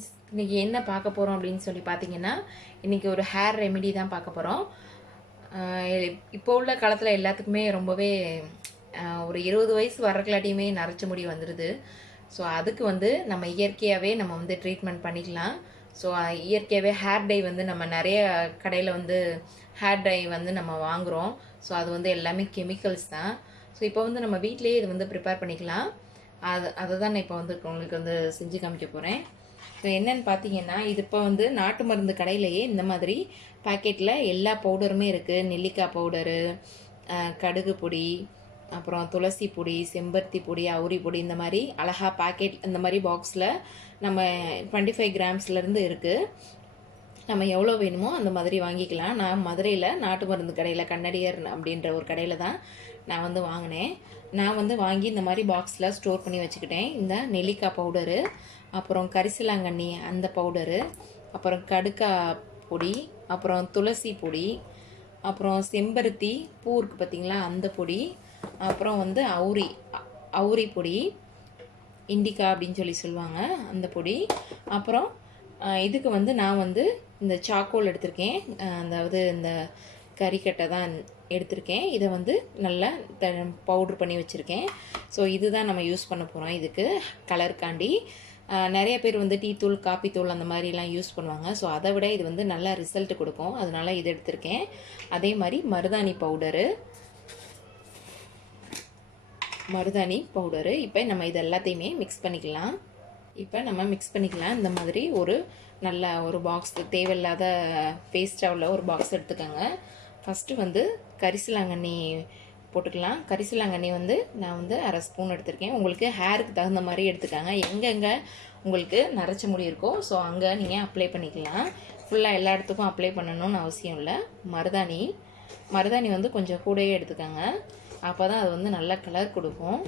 Friends, இன்றைக்கி என்ன பார்க்க போகிறோம் அப்படின்னு சொல்லி பார்த்தீங்கன்னா, இன்றைக்கி ஒரு ஹேர் ரெமெடி தான் பார்க்க போகிறோம். இப்போ உள்ள காலத்தில் எல்லாத்துக்குமே ரொம்பவே ஒரு 20 வயசு வரக்கலாட்டியுமே நரைச்ச முடி வந்துடுது. ஸோ அதுக்கு வந்து நம்ம இயற்கையாகவே நம்ம வந்து ட்ரீட்மெண்ட் பண்ணிக்கலாம். ஸோ இயற்கையாகவே ஹேர் டை வந்து நம்ம நிறைய கடையில் வந்து ஹேர் டை வந்து நம்ம வாங்குகிறோம். ஸோ அது வந்து எல்லாமே கெமிக்கல்ஸ் தான். ஸோ இப்போ வந்து நம்ம வீட்டிலேயே இது வந்து ப்ரிப்பேர் பண்ணிக்கலாம். அதை தான் நான் இப்போ வந்து உங்களுக்கு வந்து செஞ்சு காமிக்க போகிறேன். ஸோ என்னென்னு பார்த்தீங்கன்னா, இது இப்போ வந்து நாட்டு மருந்து கடையிலேயே இந்த மாதிரி பேக்கெட்டில் எல்லா பவுடருமே இருக்குது. நெல்லிக்காய் பவுடரு, கடுகு பொடி, அப்புறம் துளசி பொடி, செம்பருத்தி பொடி, அவுரி பொடி, இந்த மாதிரி அழகாக பேக்கெட் இந்த மாதிரி பாக்ஸில் நம்ம 25 கிராம்ஸ்லேருந்து இருக்குது. நம்ம எவ்வளோ வேணுமோ அந்த மாதிரி வாங்கிக்கலாம். நான் மதுரையில் நாட்டு மருந்து கடையில் கண்ணடியர் அப்படின்ற ஒரு கடையில் தான் நான் வந்து வாங்கினேன். நான் வந்து வாங்கி இந்த மாதிரி பாக்ஸில் ஸ்டோர் பண்ணி வச்சுக்கிட்டேன். இந்த நெல்லிக்காய் பவுடரு, அப்புறம் கரிசலாங்கண்ணி அந்த பவுடரு, அப்புறம் கடுக்காய் பொடி, அப்புறம் துளசி பொடி, அப்புறம் செம்பருத்தி பூ இருக்குது பார்த்திங்களா அந்த பொடி, அப்புறம் வந்து அவுரி பொடி, இண்டிகா அப்படின்னு சொல்லி சொல்லுவாங்க அந்த பொடி, அப்புறம் இதுக்கு வந்து நான் வந்து இந்த சாக்கோல் எடுத்திருக்கேன். அதாவது இந்த கறிக்கட்டை தான் எடுத்திருக்கேன். இதை வந்து நல்லா பவுட்ரு பண்ணி வச்சுருக்கேன். ஸோ இதுதான் நம்ம யூஸ் பண்ண போகிறோம். இதுக்கு கலருக்காண்டி நிறைய பேர் வந்து டீ தூள், காப்பி தூள் அந்த மாதிரிலாம் யூஸ் பண்ணுவாங்க. ஸோ அதை விட இது வந்து நல்லா ரிசல்ட் கொடுக்கும். அதனால் இது எடுத்திருக்கேன். அதே மாதிரி மருதாணி பவுடரு. இப்போ நம்ம இது எல்லாத்தையுமே மிக்ஸ் பண்ணிக்கலாம். இந்த மாதிரி ஒரு நல்ல ஒரு பாக்ஸ், தேவையில்லாத பேஸ்டாக உள்ள ஒரு பாக்ஸ் எடுத்துக்கோங்க. ஃபஸ்ட்டு வந்து கரிசலாங்கண்ணி போட்டுக்கலாம். கரிசலாங்கண்ணி வந்து நான் வந்து 1/2 ஸ்பூன் எடுத்திருக்கேன். உங்களுக்கு ஹேருக்கு தகுந்த மாதிரி எடுத்துக்கோங்க. எங்கெங்கே உங்களுக்கு நரைச்ச முடி இருக்கோ ஸோ அங்கே நீங்கள் அப்ளை பண்ணிக்கலாம். ஃபுல்லாக எல்லா இடத்துக்கும் அப்ளை பண்ணணும்னு அவசியம் இல்லை. மருதாணி வந்து கொஞ்சம் கூடயே எடுத்துக்கோங்க. அப்போ தான் அது வந்து நல்ல கலர் கொடுக்கும்.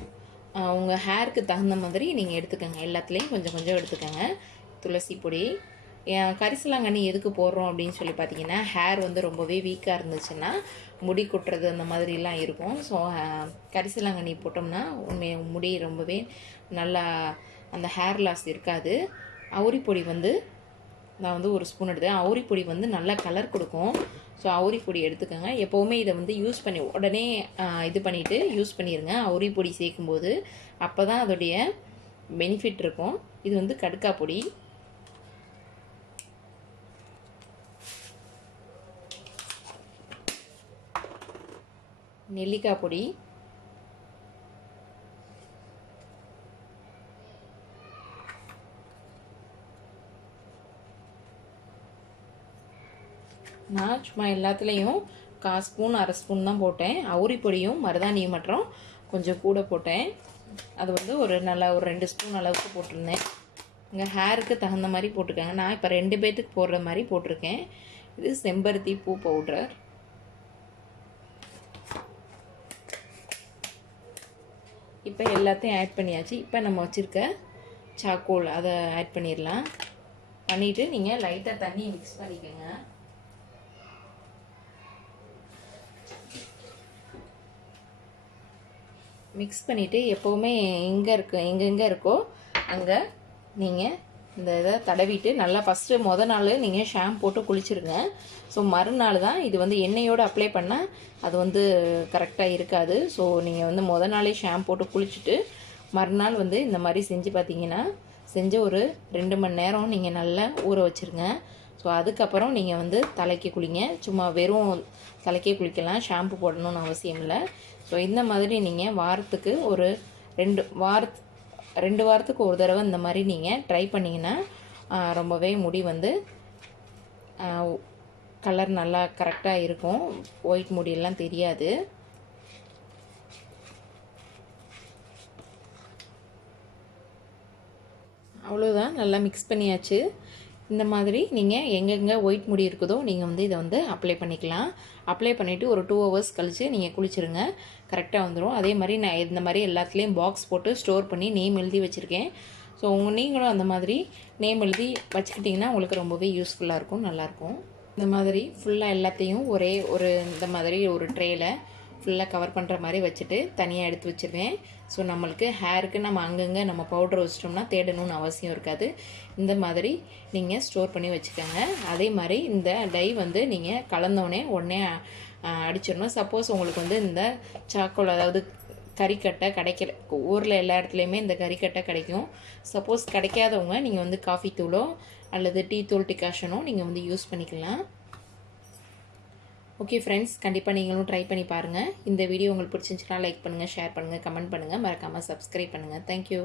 உங்கள் ஹேருக்கு தகுந்த மாதிரி நீங்கள் எடுத்துக்கோங்க. எல்லாத்துலேயும் கொஞ்சம் கொஞ்சம் எடுத்துக்கோங்க. துளசி பொடி, கரிசலாங்கண்ணி எதுக்கு போடுறோம் அப்படின்னு சொல்லி பார்த்தீங்கன்னா, ஹேர் வந்து ரொம்பவே வீக்காக இருந்துச்சுன்னா முடி கொட்டுறது அந்த மாதிரிலாம் இருக்கும். ஸோ கரிசலாங்கண்ணி போட்டோம்னா முடி ரொம்பவே நல்லா அந்த ஹேர் லாஸ் இருக்காது. அவுரி பொடி வந்து நான் வந்து 1 ஸ்பூன் எடுத்தேன். அவுரி பொடி வந்து நல்லா கலர் கொடுக்கும். ஸோ அவுரி பொடி எடுத்துக்கோங்க. எப்போவுமே இதை வந்து யூஸ் பண்ணி உடனே இது பண்ணிவிட்டு யூஸ் பண்ணிடுங்க. அவுரி பொடி சேர்க்கும்போது அப்போ தான் அதோடைய பெனிஃபிட் இருக்கும். இது வந்து கடுக்காய் பொடி, நெல்லிக்காய் பொடி, நான் சும்மா எல்லாத்துலேயும் 1/4 ஸ்பூன் 1/2 ஸ்பூன் தான் போட்டேன். அவுரி பொடியும் மருதாணியும் மற்றும் கொஞ்சம் கூட போட்டேன். அது வந்து ஒரு 2 ஸ்பூன் அளவுக்கு போட்டிருந்தேன். உங்கள் ஹேருக்கு தகுந்த மாதிரி போட்டுக்கோங்க. நான் இப்போ 2 பேர்த்துக்கு போடுற மாதிரி போட்டிருக்கேன். இது செம்பருத்தி பூ பவுடர். இப்போ எல்லாத்தையும் ஆட் பண்ணியாச்சு. இப்போ நம்ம வச்சுருக்க சாக்கோல் அதை ஆட் பண்ணிடலாம். பண்ணிவிட்டு நீங்கள் லைட்டாக தண்ணி மிக்ஸ் பண்ணிக்கோங்க. மிக்ஸ் பண்ணிவிட்டு எப்போவுமே எங்கெங்கே இருக்கோ அங்கே நீங்கள் இந்த இதை தடவிட்டு நல்லா ஃபஸ்ட்டு நாள் நீங்கள் ஷாம்பு போட்டு குளிச்சுருங்க. ஸோ மறுநாள் தான் இது வந்து எண்ணெயோடு அப்ளை பண்ணால் அது வந்து கரெக்டாக இருக்காது. ஸோ நீங்கள் வந்து நாளே ஷாம்பு போட்டு குளிச்சுட்டு மறுநாள் வந்து இந்த மாதிரி செஞ்சு பார்த்தீங்கன்னா ஒரு 2 மணி நேரம் நீங்கள் நல்லா ஊற வச்சுருங்க. ஸோ அதுக்கப்புறம் நீங்கள் வந்து தலைக்கு குளிங்க. சும்மா வெறும் தலைக்கே குளிக்கலாம், ஷாம்பு போடணும்னு அவசியம் இல்லை. ஸோ இந்த மாதிரி நீங்கள் வாரத்துக்கு ஒரு 2 வாரத்துக்கு ஒரு தடவை இந்த மாதிரி நீங்கள் ட்ரை பண்ணிங்கன்னா ரொம்பவே முடி வந்து கலர் நல்லா கரெக்டாக இருக்கும். ஒயிட் முடியெல்லாம் தெரியாது. அவ்வளோதான், நல்லா மிக்ஸ் பண்ணியாச்சு. இந்த மாதிரி நீங்கள் எங்கெங்கே ஒயிட் முடி இருக்குதோ நீங்கள் வந்து இதை வந்து அப்ளை பண்ணிக்கலாம். அப்ளை பண்ணிவிட்டு ஒரு 2 ஹவர்ஸ் கழித்து நீங்கள் குளிச்சுருங்க. கரெக்டாக வந்துடும். அதே மாதிரி நான் இந்த மாதிரி எல்லாத்துலேயும் பாக்ஸ் போட்டு ஸ்டோர் பண்ணி நேம் எழுதி வச்சுருக்கேன். ஸோ நீங்களும் அந்த மாதிரி நேம் எழுதி வச்சுக்கிட்டிங்கன்னா உங்களுக்கு ரொம்பவே யூஸ்ஃபுல்லாக இருக்கும், நல்லாயிருக்கும். இந்த மாதிரி ஃபுல்லாக எல்லாத்தையும் இந்த மாதிரி ஒரு ட்ரேயில் ஃபுல்லாக கவர் பண்ணுற மாதிரி வச்சுட்டு தனியாக எடுத்து வச்சுருவேன். ஸோ நம்மளுக்கு ஹேருக்கு நம்ம அங்கங்கே நம்ம பவுடர் வச்சிட்டோம்னா தேடணும்னு அவசியம் இருக்காது. இந்த மாதிரி நீங்கள் ஸ்டோர் பண்ணி வச்சுக்கோங்க. அதே மாதிரி இந்த டை வந்து நீங்கள் கலந்தோடனே உடனே அடிச்சிடணும். சப்போஸ் உங்களுக்கு வந்து இந்த சாக்கோல் அதாவது கறிக்கட்டை கிடைக்கல, ஊரில் எல்லா இடத்துலையுமே இந்த கறிக்கட்டை கிடைக்கும். சப்போஸ் கிடைக்காதவங்க நீங்கள் வந்து காஃபி தூளோ அல்லது டீ தூள் டிகாஷனோ நீங்கள் வந்து யூஸ் பண்ணிக்கலாம். ஓகே ஃப்ரெண்ட்ஸ், கண்டிப்பாக நீங்களும் ட்ரை பண்ணி பாருங்கள். இந்த வீடியோ உங்களுக்கு பிடிச்சிருந்துச்சுன்னா லைக் பண்ணுங்கள், ஷேர் பண்ணுங்கள், கமெண்ட் பண்ணுங்கள், மறக்காமல் சப்ஸ்கிரைப் பண்ணுங்கள். தேங்க்யூ.